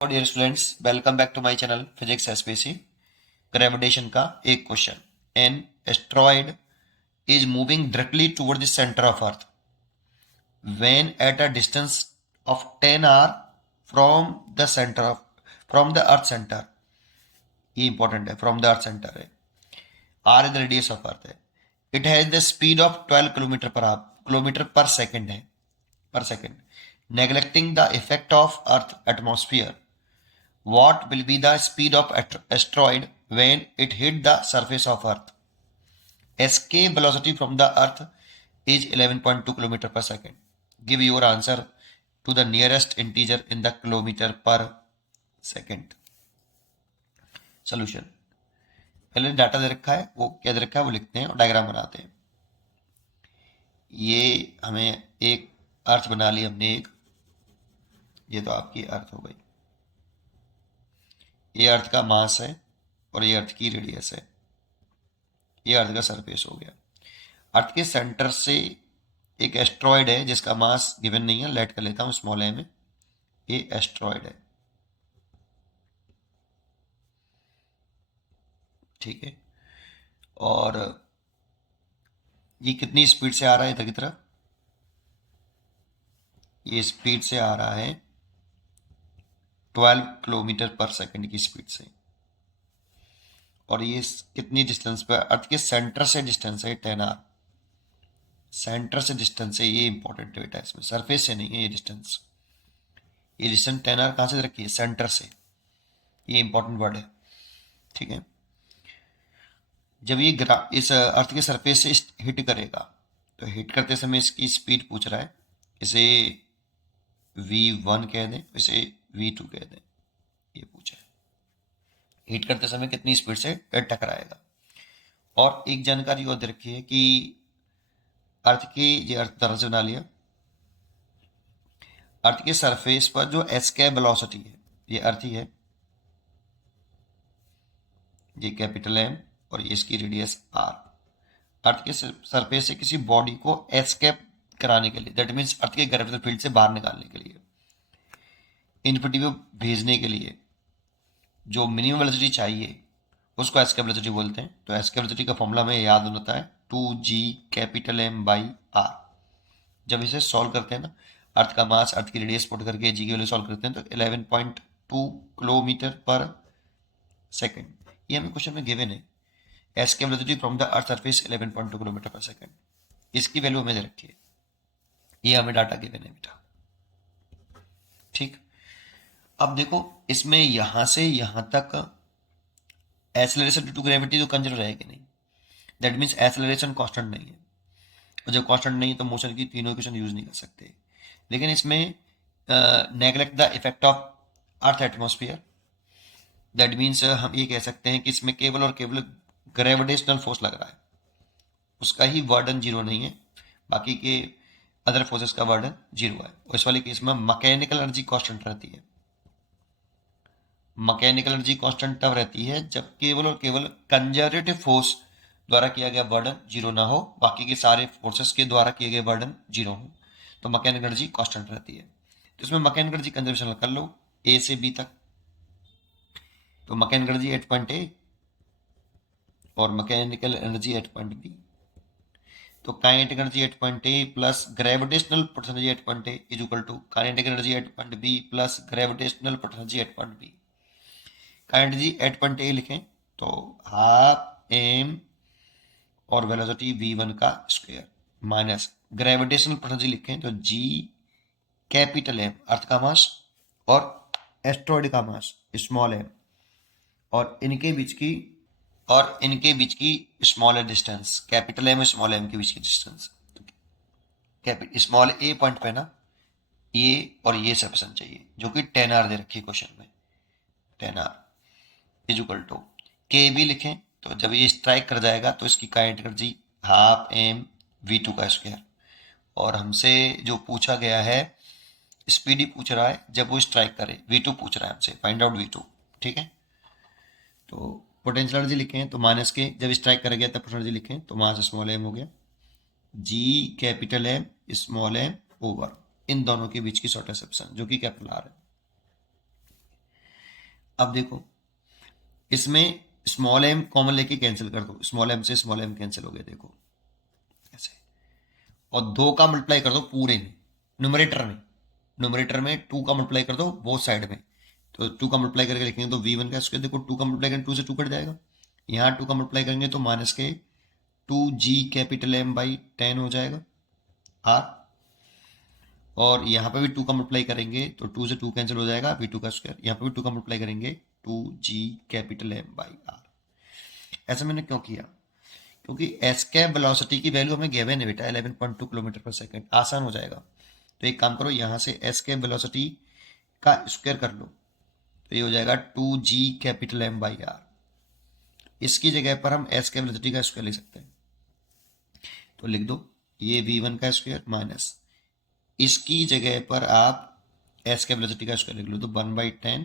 Dear students, welcome back to my channel physics SPC. Gravitation का एक question. An asteroid is moving directly toward the centre of earth when at a distance of 10 R from the centre of from the earth centre. ये important है, from the earth centre है। R is the radius of earth है। It has the speed of 12 kilometre per second है, per second. Neglecting the effect of earth atmosphere, what will be the speed of asteroid when it hit the surface of earth? Escape velocity from the earth is 11.2 km per second. Give your answer to the nearest integer in the kilometer per second. Solution. पहले data दे रखा है, वो क्या दे रखा है वो लिखते हैं और डायग्राम बनाते हैं। ये हमें एक अर्थ बना ली हमने एक, ये तो आपकी अर्थ हो गई। ये अर्थ का मास है और ये अर्थ की रेडियस है। ये अर्थ का सरफेस हो गया। अर्थ के सेंटर से एक एस्ट्रॉयड है जिसका मास गिवन नहीं है, लेट कर लेता हूं स्मॉल ए में। ये एस्ट्रॉयड है, ठीक है। और ये कितनी स्पीड से आ रहा है इधर की तरफ? ये स्पीड से आ रहा है 12 किलोमीटर पर सेकंड की स्पीड से। और ये कितनी डिस्टेंस पे? अर्थ के सेंटर से डिस्टेंस है 10 आर। सेंटर से डिस्टेंस है, ये इंपॉर्टेंट डेटा है इसमें, सरफेस से नहीं है ये डिस्टेंस। ये डिस्टेंस 10 आर कहां से रखी है? सेंटर से। ये इंपॉर्टेंट वर्ड है, ठीक है। जब ये इस अर्थ के सरफेस से हिट करेगा तो हिट करते समय इसकी स्पीड पूछ रहा है। इसे v1 कह दें, इसे v2 कह दें, ये पूछा है। हिट करते समय कितनी स्पीड से टकराएगा। और एक जानकारी और दे रखी है कि अर्थ की, ये अर्थ तरह से बना लिया, अर्थ के सरफेस पर जो एस्केप वेलोसिटी है, ये अर्थ ही है, ये कैपिटल एम और ये इसकी रेडियस आर। अर्थ के सरफेस से किसी बॉडी को एस्केप कराने के लिए, दैट मीन्स अर्थ के ग्रेविटेशनल फील्ड से बाहर निकालने के लिए, इन्फिनिटी में भेजने के लिए जो मिनिमम वेलोसिटी चाहिए उसको एस्केप वेलोसिटी बोलते हैं। तो एस्केप वेलोसिटी का फॉर्मूला हमें याद होता है 2g capital M by are. जब इसे सॉल्व करते हैं ना, अर्थ का मास, अर्थ की रेडियस पुट करके जी की वैल्यू सॉल्व करते हैं तो 11.2 किलोमीटर पर सेकेंड, ये हमें क्वेश्चन में गिवन है। Escape velocity from the earth surface 11.2 kilometre per second, इसकी वैल्यू हमें दे रखी है। ये हमें डाटा गिवन है बेटा, ठीक। अब देखो इसमें यहां से यहां तक एक्सेलरेशन ड्यू टू ग्रेविटी तो कंसिडर रहेगी नहीं, दैट मीन्स एक्सेलरेशन कांस्टेंट नहीं है। और जब कांस्टेंट नहीं है तो मोशन की तीनों इक्वेशन यूज नहीं कर सकते। लेकिन इसमें neglect the effect of earth atmosphere, that means हम ये कह सकते हैं कि इसमें केवल और केवल ग्रेविटेशनल फोर्स लग रहा है, उसका ही वर्डन जीरो नहीं है, बाकी के अदर फोर्सेस का वर्डन जीरो है। और इस वाले केस में मैकेनिकल एनर्जी कांस्टेंट रहती है। मैकेनिकल एनर्जी कांस्टेंट तब रहती है जब केवल और केवल कंजर्वेटिव फोर्स द्वारा किया गया वर्डन जीरो ना हो, बाकी के सारे फोर्सेस के द्वारा किए गए वर्डन जीरो हो, तो मैकेनिकल एनर्जी कांस्टेंट रहती है। तो इसमें मैकेनिकल एनर्जी कंजर्वेशन कर लो ए से बी तक, तो mechanical energy at point A और mechanical energy at point B. तो kinetic energy at point A plus gravitational potential energy at point A is equal to kinetic energy at point B plus gravitational potential energy at point B. Kinetic energy at point A लिखें तो half M और velocity v1 का square minus gravitational potential लिखें तो g capital M अर्थ का मास और asteroid का mass small M, और इनके बीच की smaller distance capital M small M के बीच की डिस्टेंस। स्मॉल ए पॉइंट पे ना ये और ये सेपरेशन चाहिए जो कि 10 आर दे रखी है क्वेश्चन में। 10 आर इज इक्वल टू के बी लिखें तो जब ये स्ट्राइक कर जाएगा तो इसकी kinetic energy half M v2 का स्क्वायर। और हमसे जो पूछा गया है स्पीड ही पूछ रहा है जब वो स्ट्राइक करे, v2 पूछ रहा है हमसे, फाइंड आउट v2, ठीक है। तो पोटेंशियल एनर्जी लिखें तो माइनस के, जब स्ट्राइक कर गया तब पोटेंशियल एनर्जी लिखें तो मास स्मॉल एम हो गया, g capital M small M over इन दोनों के बीच की शॉर्टेस्ट सेक्शन जो कि कैपिटल आर है। अब देखो इसमें स्मॉल एम कॉमन लेके कैंसिल कर दो, स्मॉल एम से स्मॉल एम कैंसिल हो गया, देखो ऐसे। और 2 का मल्टीप्लाई कर दो पूरे में, न्यूमरेटर में 2 का मल्टीप्लाई कर दो बोथ साइड में। तो 2 का मल्टीप्लाई करके लिखेंगे तो v1 का स्क्वायर, देखो 2 का मल्टीप्लाई करेंगे 2 से 2 कट जाएगा, यहाँ 2 का मल्टीप्लाई करेंगे तो माइनस के 2g कैपिटल M बाई 10 हो जाएगा r। और यहाँ पे भी 2 का मल्टीप्लाई करेंगे तो 2 से 2 कैंसिल हो जाएगा, v2 का स्क्वायर, यहाँ पे भी 2 का मल्टीप्लाई करेंगे 2g capital M by r। ऐसा मैंने क्यों किया? क्योंकि एस कैप वेलोसिटी की वैल्यू हमें गिवन है बेटा 11.2 किलोमीटर पर सेकंड, आसान हो जाएगा। तो एक काम करो, यहाँ से एस कैप वेलोसिटी का स्क्वायर कर लो, तो ये हो जाएगा 2g capital M by r। इसकी जगह पर हम एस कैप वेलोसिटी का स्क्वायर लिख सकते हैं, तो लिख दो ये v1 का स्क्वायर माइनस इसकी जगह पर आप एस कैप वेलोसिटी का स्क्वायर लिख लो, तो 1/10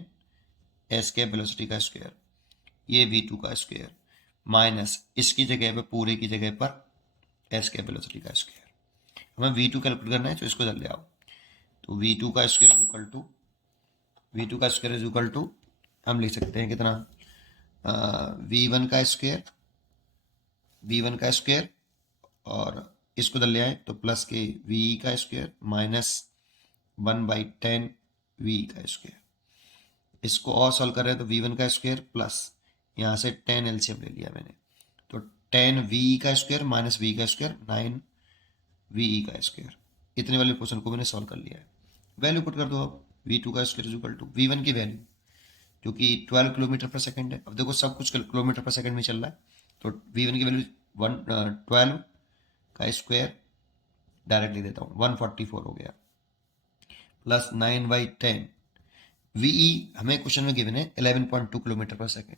एस कैप वेलोसिटी का स्क्वायर, ये v2 का स्क्वायर माइनस इसकी जगह पर पूरे की जगह पर एस कैप वेलोसिटी का स्क्वायर। हमें v2 कैलकुलेट करना है तो इसको जल्दी आओ, तो v2 का स्क्वायर इक्वल टू v2 का स्क्वायर इज इक्वल टू हम लिख सकते हैं कितना, v1 का स्क्वायर, v1 का स्क्वायर और इसको दल ले आए तो प्लस के v का स्क्वायर माइनस 1/10 v का स्क्वायर। इसको और सॉल्व कर रहे हैं तो v1 का स्क्वायर प्लस यहाँ से 10 एलसीएम ले लिया मैंने, तो 10v का स्क्वायर माइनस v का स्क्वायर 9v का स्क्वायर। इतने वाले क्वेश्चन को मैंने सॉल्व कर लिया है। वैल्यू पुट कर दो अब, v2 का square is equal to v1 की वैल्यू जो कि 12 किलोमीटर पर सेकंड है। अब देखो सब कुछ किलोमीटर पर सेकंड में चल रहा है, तो v1 की वैल्यू 12 का स्क्वायर डायरेक्ट लिख देता हूँ 144 हो गया, प्लस 9/10 वीई हमें क्वेश्चन में गिवन है 11.2 किलोमीटर पर सेकंड,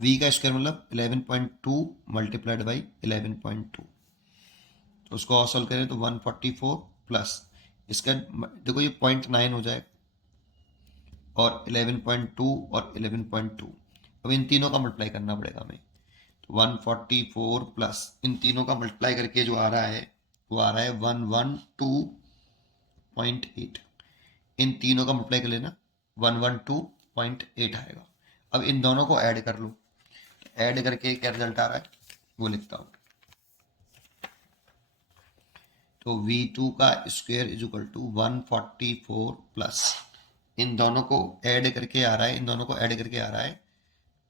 वी का स्क्वायर मतलब 11.2 मल्टीप्लाइड बाई 11.2, तो उसको और सॉल्व करें तो 144 प्लस इसका देखो ये 0.9 हो जाएगा और 11.2 और 11.2, अब इन तीनों का मल्टीप्लाई करना पड़ेगा हमें, तो 144 प्लस इन तीनों का मल्टीप्लाई करके जो आ रहा है वो आ रहा है 112.8, इन तीनों का मल्टीप्लाई कर लेना 112.8 आएगा। अब इन दोनों को ऐड कर लो, ऐड करके क्या रिजल्ट आ रहा है वो लिखता हूँ, तो v2 का square is equal to 144 plus इन दोनों को ऐड करके आ रहा है, इन दोनों को ऐड करके आ रहा है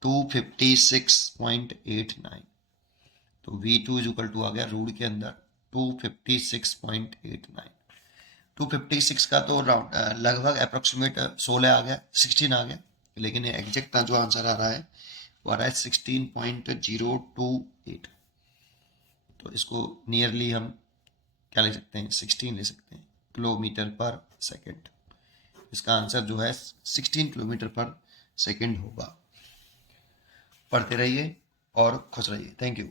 256.89, तो v2 इज इक्वल टू आ गया रूट के अंदर 256.89। 256 का तो लगभग अप्रोक्सीमेट 16 आ गया, 16 आ गया, लेकिन एग्जैक्ट जो आंसर आ रहा है वो आ रहा है 16.028। तो इसको नियरली हम क्या ले सकते हैं, 16 ले सकते हैं किलोमीटर पर सेकंड। इसका आंसर जो है 16 किलोमीटर पर सेकंड होगा। पढ़ते रहिए और खुश रहिए। Thank you.